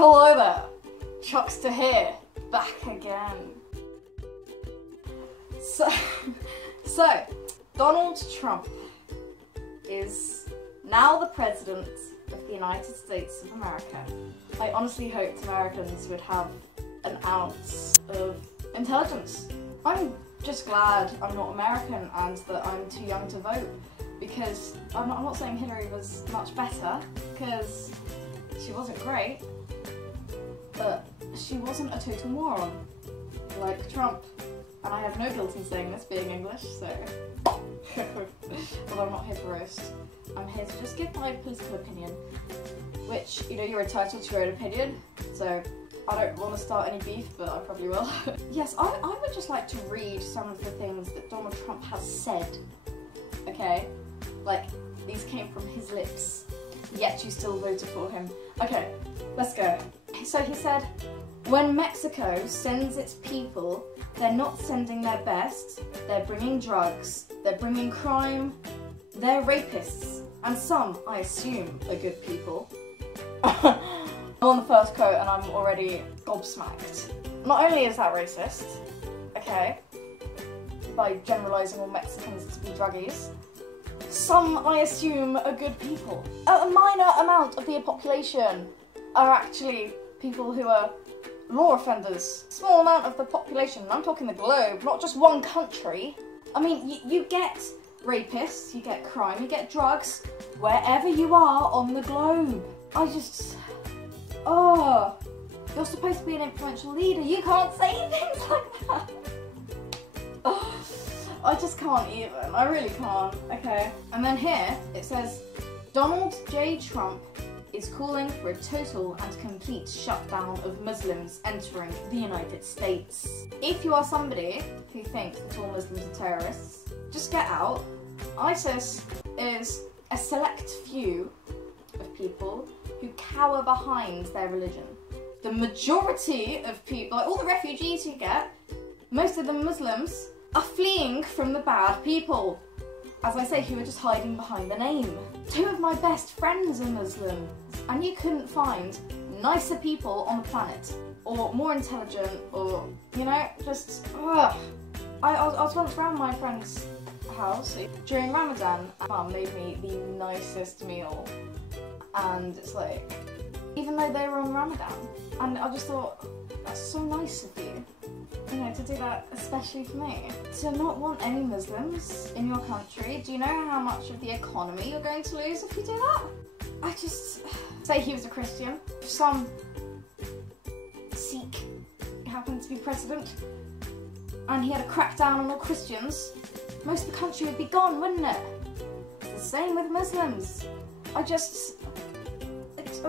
Hello there, Chuckster here, back again. So, Donald Trump is now the President of the United States of America. I honestly hoped Americans would have an ounce of intelligence. I'm just glad I'm not American and that I'm too young to vote, because I'm not saying Hillary was much better, because she wasn't great, but she wasn't a total moron like Trump. And I have no guilt in saying this, being English, so although I'm not here to roast, I'm here to just give my political opinion, which, you know, you're entitled to your own opinion, so I don't want to start any beef, but I probably will. Yes, I would just like to read some of the things that Donald Trump has said, okay? Like, these came from his lips, yet you still voted for him. Okay, let's go. So he said, when Mexico sends its people, they're not sending their best, they're bringing drugs, they're bringing crime, they're rapists, and some, I assume, are good people. I'm on the first quote and I'm already gobsmacked. Not only is that racist, okay, by generalising all Mexicans to be druggies, some, I assume, are good people. A minor amount of the population are actually people who are law offenders. Small amount of the population, I'm talking the globe, not just one country. I mean, you get rapists, you get crime, you get drugs, wherever you are on the globe. I just... oh, you're supposed to be an influential leader, you can't say things like that. Oh, I just can't even, I really can't, okay. And then here, it says, Donald J. Trump is calling for a total and complete shutdown of Muslims entering the United States. If you are somebody who thinks that all Muslims are terrorists, just get out. ISIS is a select few of people who cower behind their religion. The majority of people, like all the refugees you get, most of them Muslims, are fleeing from the bad people. As I say, who are just hiding behind the name. Two of my best friends are Muslim, and you couldn't find nicer people on the planet, or more intelligent, or, you know, just, ugh. I was once around my friend's house during Ramadan, and Mum made me the nicest meal, and it's like, even though they were on Ramadan, and I just thought, that's so nice of you. You know, to do that especially for me. To not want any Muslims in your country, do you know how much of the economy you're going to lose if you do that? I just... say he was a Christian. If some Sikh happened to be president and he had a crackdown on all Christians, most of the country would be gone, wouldn't it? It's the same with Muslims. I just... it's...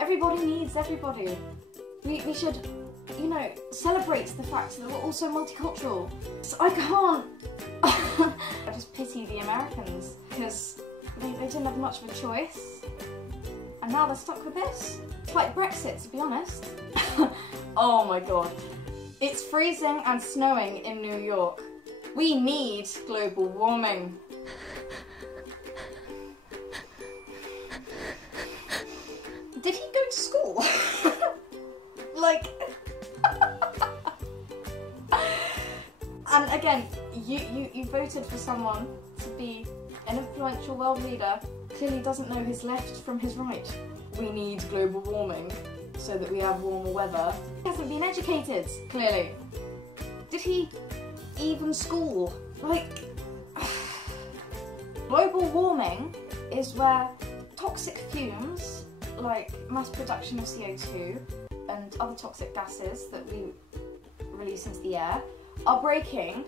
everybody needs everybody. We should, you know, celebrate the fact that we're also multicultural. So I can't... I just pity the Americans, because they didn't have much of a choice, and now they're stuck with this. It's like Brexit, to be honest. Oh my god. It's freezing and snowing in New York. We need global warming. Did he go to school? Like... And again, you voted for someone to be an influential world leader, clearly doesn't know his left from his right. We need global warming so that we have warmer weather. He hasn't been educated, clearly. Did he even school? Like... global warming is where toxic fumes, like mass production of CO2 and other toxic gases that we release into the air, are breaking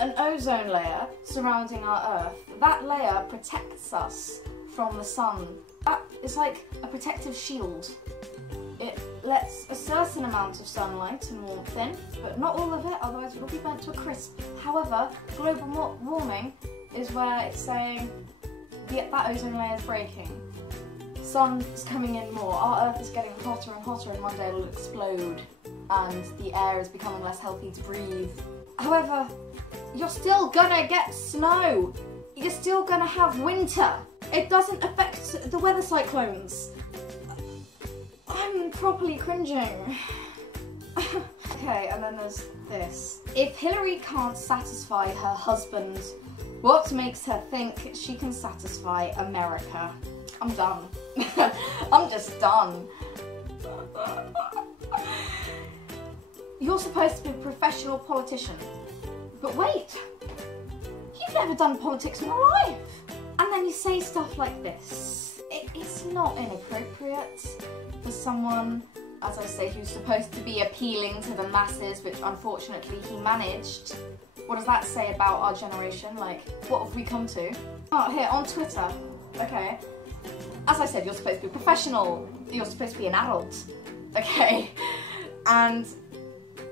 an ozone layer surrounding our Earth. That layer protects us from the sun. That is like a protective shield. It lets a certain amount of sunlight and warmth in, but not all of it, otherwise we'll be burnt to a crisp. However, global warming is where it's saying that ozone layer is breaking. Sun is coming in more, our Earth is getting hotter and hotter, and one day it'll explode and the air is becoming less healthy to breathe. However, you're still gonna get snow. You're still gonna have winter. It doesn't affect the weather cyclones. I'm properly cringing. Okay, and then there's this. If Hillary can't satisfy her husband, what makes her think she can satisfy America? I'm done. I'm just done. You're supposed to be a professional politician. But wait, you've never done politics in your life. And then you say stuff like this. It's not inappropriate for someone, as I say, who's supposed to be appealing to the masses, which unfortunately he managed. What does that say about our generation? Like, what have we come to? Oh, here, on Twitter, okay. As I said, you're supposed to be professional. You're supposed to be an adult, okay? And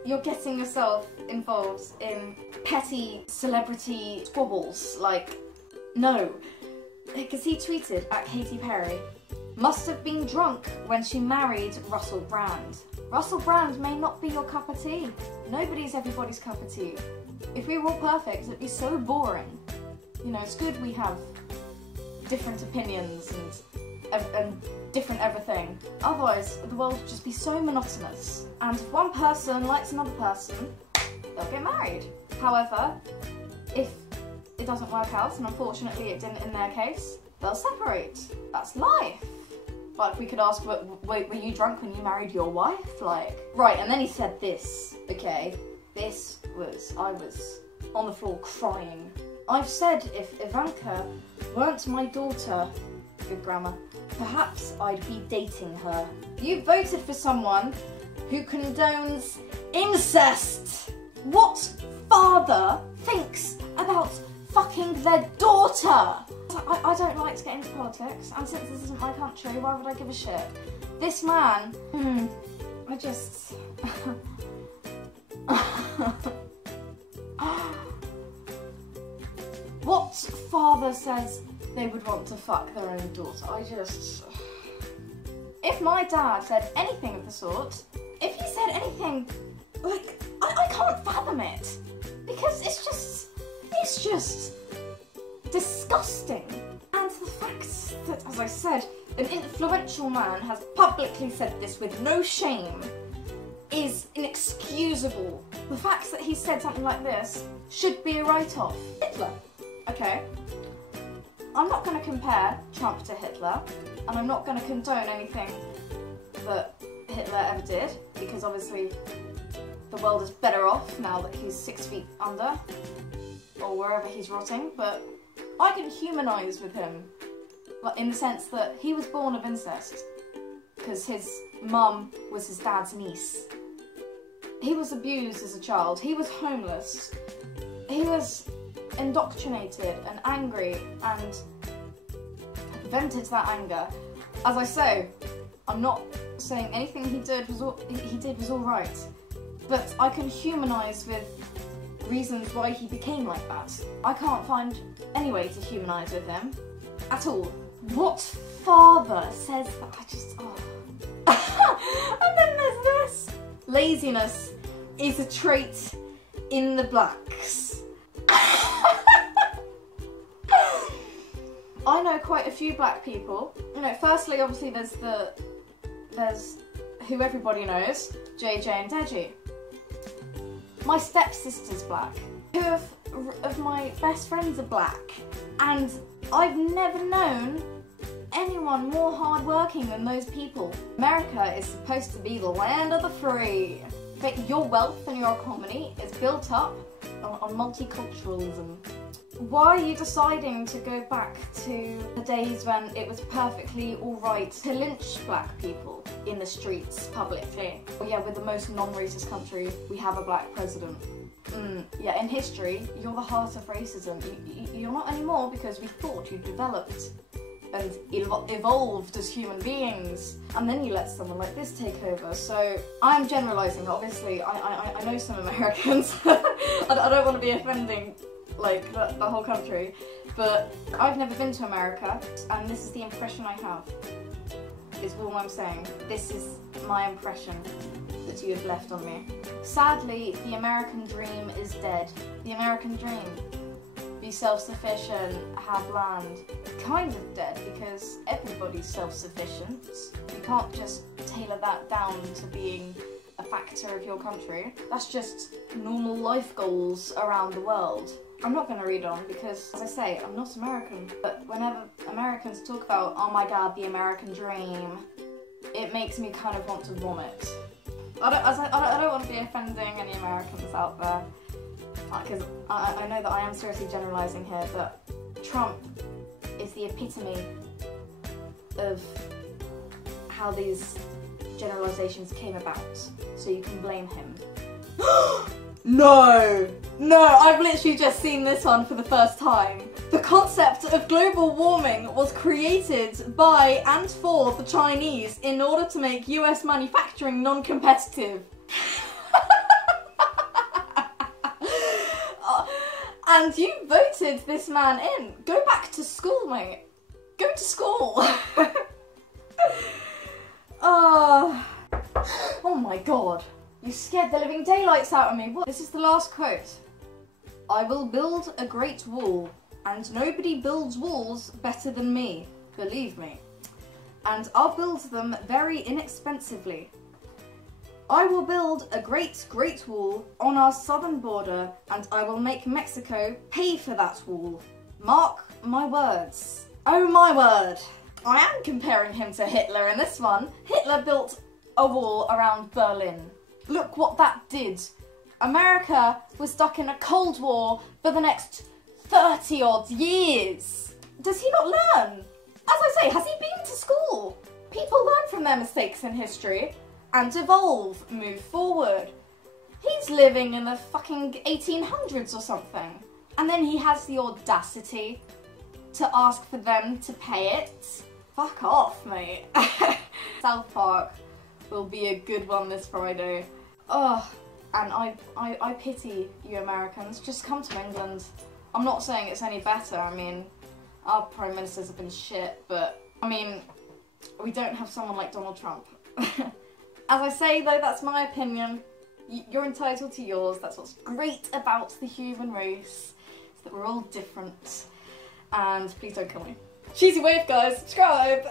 you're getting yourself involved in petty celebrity squabbles. Like, no. Because he tweeted at Katy Perry, must have been drunk when she married Russell Brand. Russell Brand may not be your cup of tea. Nobody's everybody's cup of tea. If we were all perfect, it'd be so boring. You know, it's good we have different opinions and different everything. Otherwise, the world would just be so monotonous. And if one person likes another person, they'll get married. However, if it doesn't work out, and unfortunately it didn't in their case, they'll separate. That's life. Like, we could ask, were you drunk when you married your wife? Like, right, and then he said this, okay? This was, I was on the floor crying. I've said if Ivanka weren't my daughter, good grammar, perhaps I'd be dating her. You voted for someone who condones incest. What father thinks about fucking their daughter? I don't like to get into politics, and since this isn't my country, why would I give a shit? This man, I just... What father says they would want to fuck their own daughter? I just... If my dad said anything of the sort, if he said anything, like, I can't fathom it. Because it's just disgusting. And the fact that, as I said, an influential man has publicly said this with no shame is inexcusable. The fact that he said something like this should be a write-off. Hitler, okay? I'm not going to compare Trump to Hitler, and I'm not going to condone anything that Hitler ever did, because obviously the world is better off now that he's 6 feet under, or wherever he's rotting, but I can humanise with him, like, in the sense that he was born of incest, because his mum was his dad's niece. He was abused as a child, he was homeless, he was indoctrinated and angry and vented that anger. As I say, I'm not saying anything he did was all right, but I can humanise with reasons why he became like that. I can't find any way to humanise with him at all. What father says that? I just, oh. And then there's this. Laziness is a trait in the blacks. I know quite a few black people. You know, firstly, obviously there's who everybody knows, JJ and Deji. My stepsister's black. Two of my best friends are black. And I've never known anyone more hardworking than those people. America is supposed to be the land of the free. But your wealth and your economy is built up on multiculturalism. Why are you deciding to go back to the days when it was perfectly alright to lynch black people in the streets publicly? Well, yeah, with the most non-racist country, we have a black president. Yeah, in history, you're the heart of racism. You're not anymore because we thought you developed and evolved as human beings, and then you let someone like this take over. So I'm generalising, obviously. I know some Americans. I don't want to be offending like the whole country, but I've never been to America, and this is the impression I have, is all I'm saying. This is my impression that you have left on me. Sadly, the American dream is dead. The American dream. Be self-sufficient, have land, kind of dead because everybody's self-sufficient. You can't just tailor that down to being a factor of your country. That's just normal life goals around the world. I'm not going to read on because, as I say, I'm not American. But whenever Americans talk about, oh my god, the American dream, it makes me kind of want to vomit. I don't want to be offending any Americans out there, because I know that I am seriously generalising here, but Trump is the epitome of how these generalisations came about, so you can blame him. No! No, I've literally just seen this one for the first time. The concept of global warming was created by and for the Chinese in order to make US manufacturing non-competitive. And you voted this man in. Go back to school, mate. Go to school. Oh my god. You scared the living daylights out of me. What? This is the last quote. I will build a great wall, and nobody builds walls better than me, believe me. And I'll build them very inexpensively. I will build a great wall on our southern border, and I will make Mexico pay for that wall. Mark my words. Oh my word. I am comparing him to Hitler in this one. Hitler built a wall around Berlin. Look what that did. America was stuck in a Cold War for the next 30 odd years. Does he not learn? As I say, has he been to school? People learn from their mistakes in history and evolve, move forward. He's living in the fucking 1800s or something. And then he has the audacity to ask for them to pay it. Fuck off, mate. South Park will be a good one this Friday. Oh, and I pity you Americans. Just come to England. I'm not saying it's any better. I mean, our prime ministers have been shit, but I mean, we don't have someone like Donald Trump. As I say though, that's my opinion. You're entitled to yours. That's what's great about the human race, is that we're all different. And please don't kill me. Cheesy wave, guys. Subscribe.